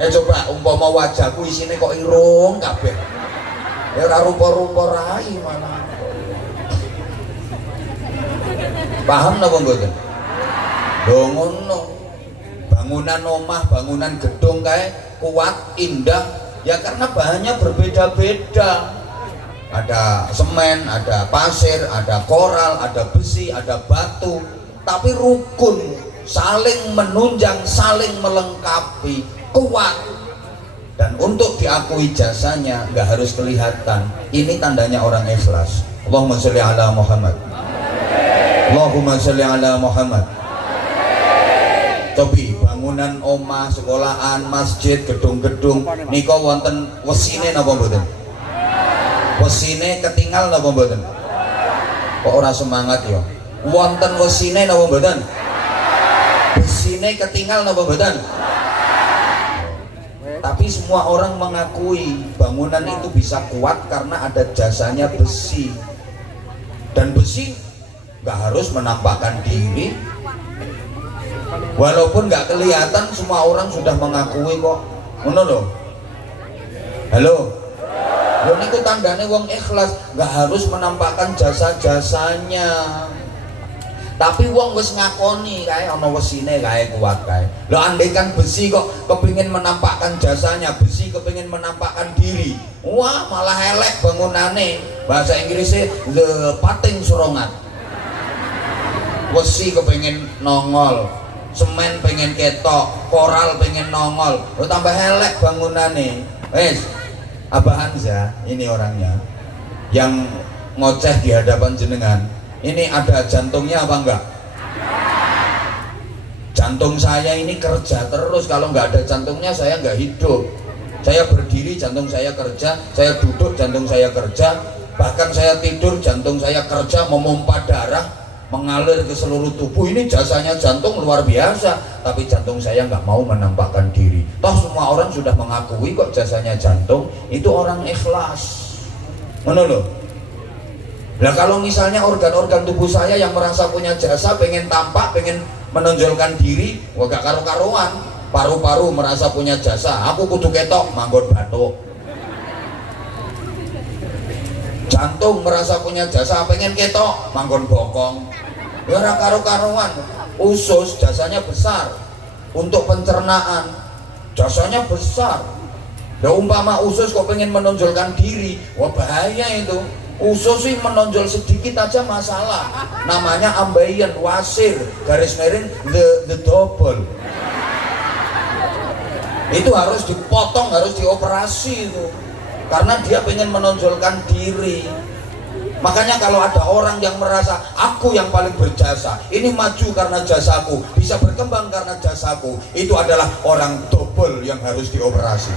Coba umpama wajahku isine kok irung kabeh. Ya ora rupa-rupa rai malah. Paham napa mboten? Lho ngono. Bangunan omah, bangunan gedung kae kuat, indah ya karena bahannya berbeda-beda. Ada semen, ada pasir, ada koral, ada besi, ada batu, tapi rukun, saling menunjang, saling melengkapi, kuat. Dan untuk diakui jasanya nggak harus kelihatan. Ini tandanya orang ikhlas. Allahumma sholli ala Muhammad. Allahumma sholli ala Muhammad. Cobi bangunan omah, sekolahan, masjid, gedung-gedung nika wonten wesine napa mboten? Wesine ketinggal napa mboten? Kok ora semangat ya? Wonten wesine napa mboten? Besine ketinggal napa mboten? Tapi semua orang mengakui bangunan itu bisa kuat karena ada jasanya besi. Dan besi nggak harus menampakkan diri. Walaupun nggak kelihatan, semua orang sudah mengakui kok. Ngono lho. Halo. Lho niku tandane wong ikhlas, nggak harus menampakkan jasa-jasanya. Tapi wong wis ngakoni kae ana wesine kae kuat kae. Lho andaikan besi kok kepingin menampakkan jasanya, besi kepingin menampakkan diri. Wah, malah elek bangunane. Bahasa Inggrisnya the pating surongan. Wesi kepingin nongol, semen pengen ketok, koral pengen nongol. Lho tambah elek bangunane. Wes, Abah Hamzah ini orangnya yang ngoceh di hadapan jenengan. Ini ada jantungnya apa enggak? Jantung saya ini kerja terus. Kalau nggak ada jantungnya saya nggak hidup. Saya berdiri jantung saya kerja, saya duduk jantung saya kerja, bahkan saya tidur jantung saya kerja, memompa darah mengalir ke seluruh tubuh. Ini jasanya jantung luar biasa. Tapi jantung saya nggak mau menampakkan diri. Toh semua orang sudah mengakui kok jasanya jantung. Itu orang ikhlas. Mana loh? Nah kalau misalnya organ-organ tubuh saya yang merasa punya jasa, pengen tampak, pengen menonjolkan diri, wah gak karu-karuan. Paru-paru merasa punya jasa, aku kudu ketok, manggon batuk. Jantung merasa punya jasa, pengen ketok, manggon bokong. Ya ora karu-karuan. Usus jasanya besar, untuk pencernaan jasanya besar. Nah umpama usus kok pengen menonjolkan diri, wah bahaya itu. Usus sih menonjol sedikit aja masalah. Namanya ambeien, wasir, garis miring, the double. Itu harus dipotong, harus dioperasi itu. Karena dia pengen menonjolkan diri. Makanya kalau ada orang yang merasa aku yang paling berjasa, ini maju karena jasaku, bisa berkembang karena jasaku, itu adalah orang double yang harus dioperasi.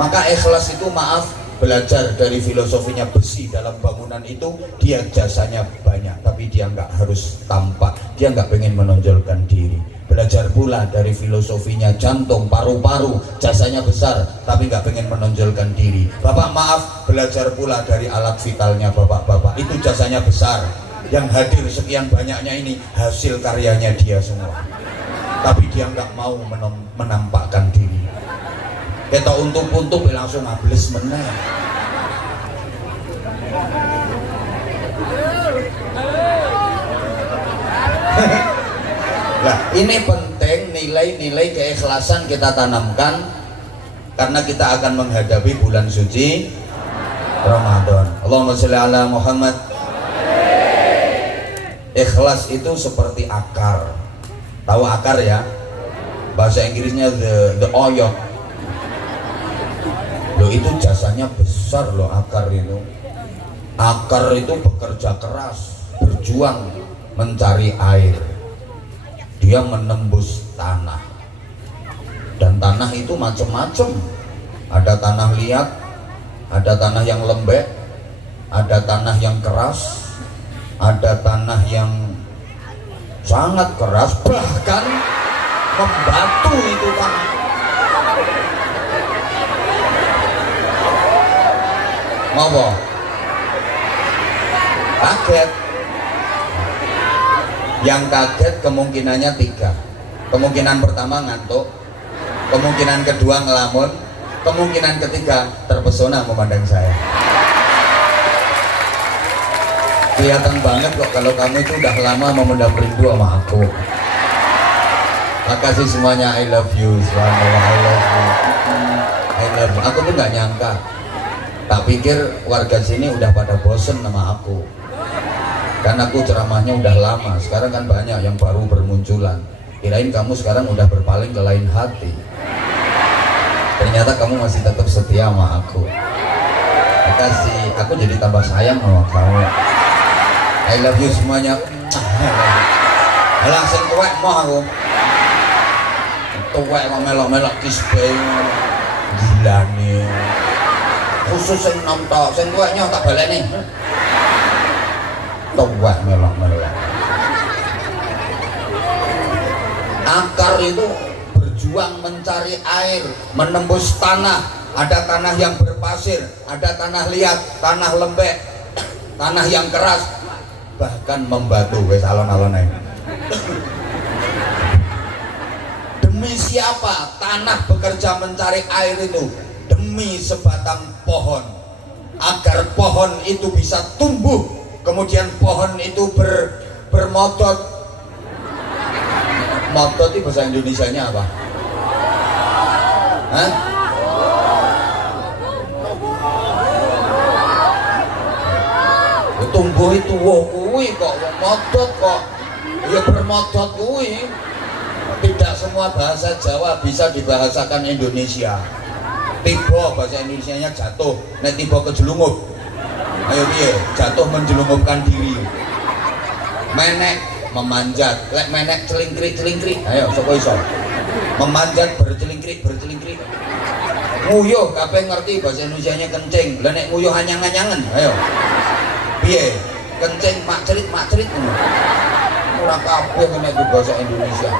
Maka ikhlas itu maaf, belajar dari filosofinya besi dalam bangunan itu, dia jasanya banyak tapi dia nggak harus tampak, dia nggak pengen menonjolkan diri. Belajar pula dari filosofinya jantung, paru-paru, jasanya besar tapi nggak pengen menonjolkan diri. Bapak maaf, belajar pula dari alat vitalnya bapak-bapak, itu jasanya besar. Yang hadir sekian banyaknya ini hasil karyanya dia semua, tapi dia nggak mau menampakkan diri. Kita untung-untung langsung ngables meneh. Nah, ini penting, nilai-nilai keikhlasan kita tanamkan karena kita akan menghadapi bulan suci Ramadan. Allahumma sholli ala Muhammad. Ikhlas itu seperti akar. Tahu akar ya? Bahasa Inggrisnya the oyot. Loh itu jasanya besar loh akar itu. Akar itu bekerja keras, berjuang mencari air. Dia menembus tanah. Dan tanah itu macam-macam. Ada tanah liat, ada tanah yang lembek, ada tanah yang keras, ada tanah yang sangat keras, bahkan membatu itu tanah. Ngopo? Kaget. Yang kaget kemungkinannya 3. Kemungkinan pertama ngantuk, kemungkinan kedua ngelamun, kemungkinan ketiga terpesona memandang saya. Kelihatan banget kok kalau kamu itu udah lama memendam rindu sama aku. Makasih semuanya, I love you, selamat I love you, I love you. Aku tuh nggak nyangka, tak pikir warga sini udah pada bosen sama aku. Karena aku ceramahnya udah lama, sekarang kan banyak yang baru bermunculan. Kirain kamu sekarang udah berpaling ke lain hati. Ternyata kamu masih tetap setia sama aku. Makasih, aku jadi tambah sayang sama kamu. I love you semuanya. Langsung tuwek mau aku. Tuwek mau melok-melok kisbe. Gila nih. Khusus yang nonton, yang tuweknya tak balik nih. Tuwek melok-melok. Akar itu berjuang mencari air, menembus tanah. Ada tanah yang berpasir, ada tanah liat, tanah lembek, tanah yang keras, bahkan membatu. Wes alon-alon aja. Demi siapa tanah bekerja mencari air itu? Demi sebatang pohon, agar pohon itu bisa tumbuh, kemudian pohon itu bermodot. Modot itu bahasa Indonesianya apa? Hah? Tumbuh itu kuwi kok modot kok. Ya bermodot kuwi. Tidak semua bahasa Jawa bisa dibahasakan Indonesia. Tiba bahasa Indonesianya jatuh, nek tiba kejelungup. Ayo piye? Jatuh menjelungupkan diri. Menek memanjat, lek menek celingkrik. Ayo sapa iso? Memanjat bercelingkrik. Nguyuh kabeh ngerti bahasa Indonesianya kencing. Lah nek nguyuh anyang-anyangen, ayo. Piye? Kencing mak cerit ngono. Ora kabeh nek bahasa Indonesia.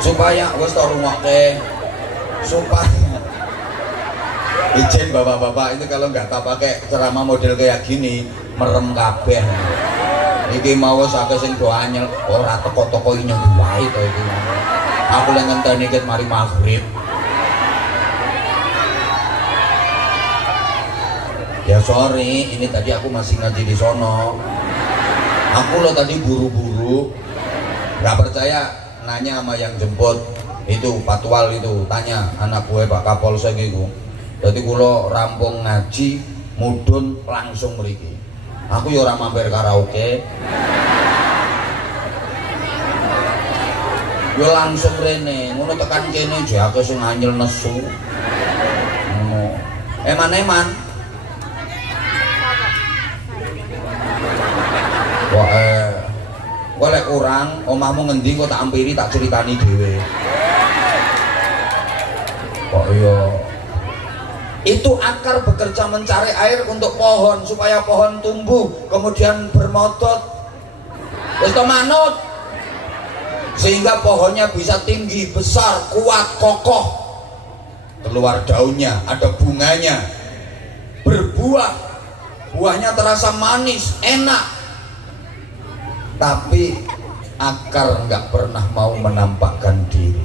Supaya wis to rungokke. Supaya izin bapak-bapak itu kalau nggak tak pakai ceramah model kayak gini merem kabeh. Iki mau sakit sing do anyel ora teko-teko nyang wae to iki. Aku lek ngenteni ket mari maghrib. Ya sorry, ini tadi aku masih ngaji di sono. Aku lo tadi buru-buru, nggak percaya nanya sama yang jemput itu patwal itu, tanya anak gue Pak Kapolsek itu. Jadi kulo rampung ngaji, mudun langsung mriki. Aku ya ora mampir karaoke. Yo langsung rene, ngono tekan kene jake sing anyel nesu. Ngono. Eman-eman. Wah, lek kurang, omahmu ngendi kok tak ampiri tak ceritani dhewe. Kok iya. Itu akar bekerja mencari air untuk pohon supaya pohon tumbuh, kemudian bermodot. Wis to manut. Sehingga pohonnya bisa tinggi, besar, kuat, kokoh. Keluar daunnya, ada bunganya. Berbuah. Buahnya terasa manis, enak. Tapi akar nggak pernah mau menampakkan diri.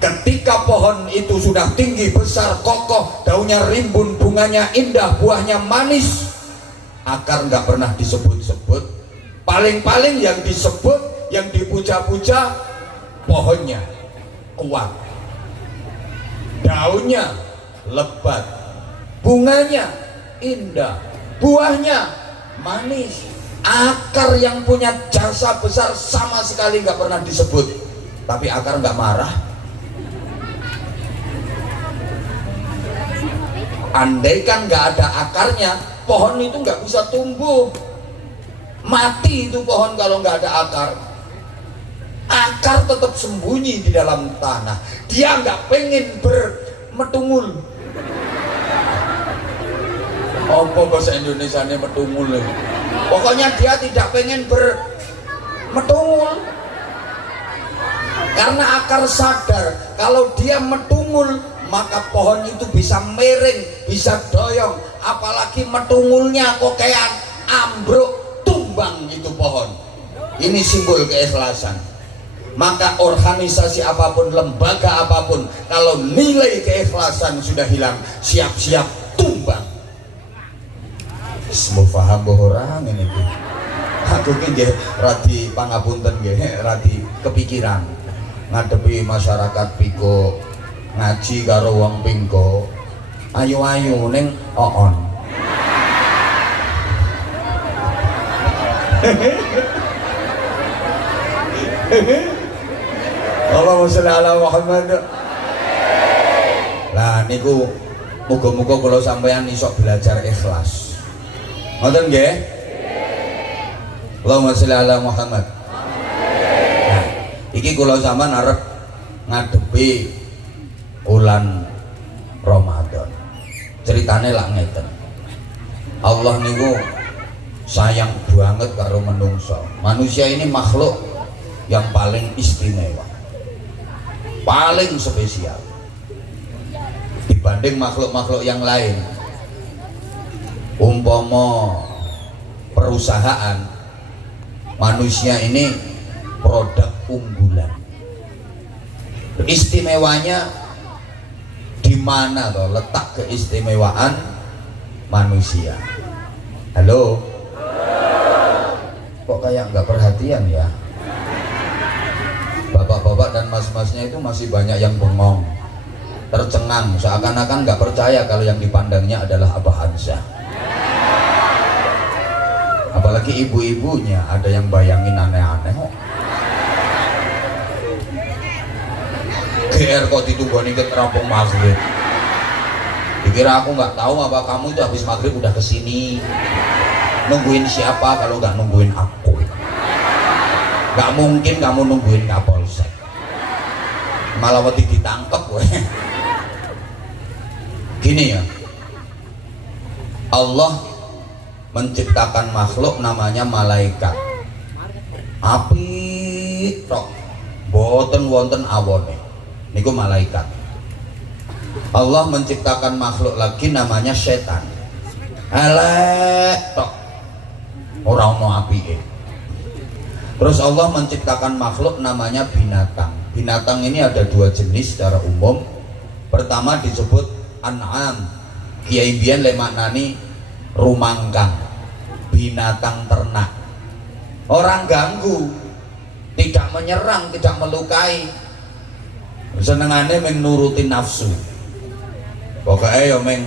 Ketika pohon itu sudah tinggi, besar, kokoh, daunnya rimbun, bunganya indah, buahnya manis, akar nggak pernah disebut-sebut. Paling-paling yang disebut, yang dipuja-puja, pohonnya kuat, daunnya lebat, bunganya indah, buahnya manis. Akar yang punya jasa besar sama sekali nggak pernah disebut. Tapi akar nggak marah. Andaikan nggak ada akarnya, pohon itu nggak bisa tumbuh. Mati itu pohon kalau nggak ada akar. Akar tetap sembunyi di dalam tanah. Dia nggak pengen bermetungul. Apa bahasa Indonesianya metungul? Pokoknya dia tidak pengen bermetungul. Karena akar sadar kalau dia metungul maka pohon itu bisa miring, bisa doyong. Apalagi metungulnya kokean, ambruk, tumbang itu pohon. Ini simbol keikhlasan. Maka organisasi apapun, lembaga apapun, kalau nilai keikhlasan sudah hilang, siap-siap tumbang. Semua paham bahwa orang ini tuh. Aku nggih radi pangapunten nggih, radi kepikiran ngadepi masyarakat piko ngaji karo wong pingko. Ayu-ayu ning oon. Allahumma sholli ala Muhammad. Lah niku muga-muga kula sampeyan iso belajar ikhlas. Ngoten nggih? Allahumma sholli ala Muhammad. Nah, iki kula sampean arep ngadepi bulan Ramadan. Ceritane lak ngeten. Allah niku sayang banget karo menungso. Manusia ini makhluk yang paling istimewa, paling spesial dibanding makhluk-makhluk yang lain. Umpama perusahaan, manusia ini produk unggulan. Istimewanya di mana toh letak keistimewaan manusia? Halo? Kok kayak nggak perhatian ya? Bapak-bapak dan mas-masnya itu masih banyak yang bengong, tercengang, seakan-akan nggak percaya kalau yang dipandangnya adalah Abah Hamzah. Apalagi ibu-ibunya ada yang bayangin aneh-aneh. GR kok ditungguin ke terampung maghrib. Dikira aku nggak tahu apa kamu itu habis maghrib udah kesini. Nungguin siapa kalau nggak nungguin aku? Nggak mungkin kamu nungguin Kapolsek. Malah waktu ditangkep weh. Gini ya, Allah menciptakan makhluk namanya malaikat. Api tok, boten wonten awone. Niku malaikat. Allah menciptakan makhluk lagi namanya setan. Elek tok, ora ono apike. Terus Allah menciptakan makhluk namanya binatang. Binatang ini ada dua jenis secara umum. Pertama disebut an'am. Kiai biyen le maknani rumangkang, binatang ternak. Orang ganggu, tidak menyerang, tidak melukai. Senengane meng nuruti nafsu. Pokoknya ya meng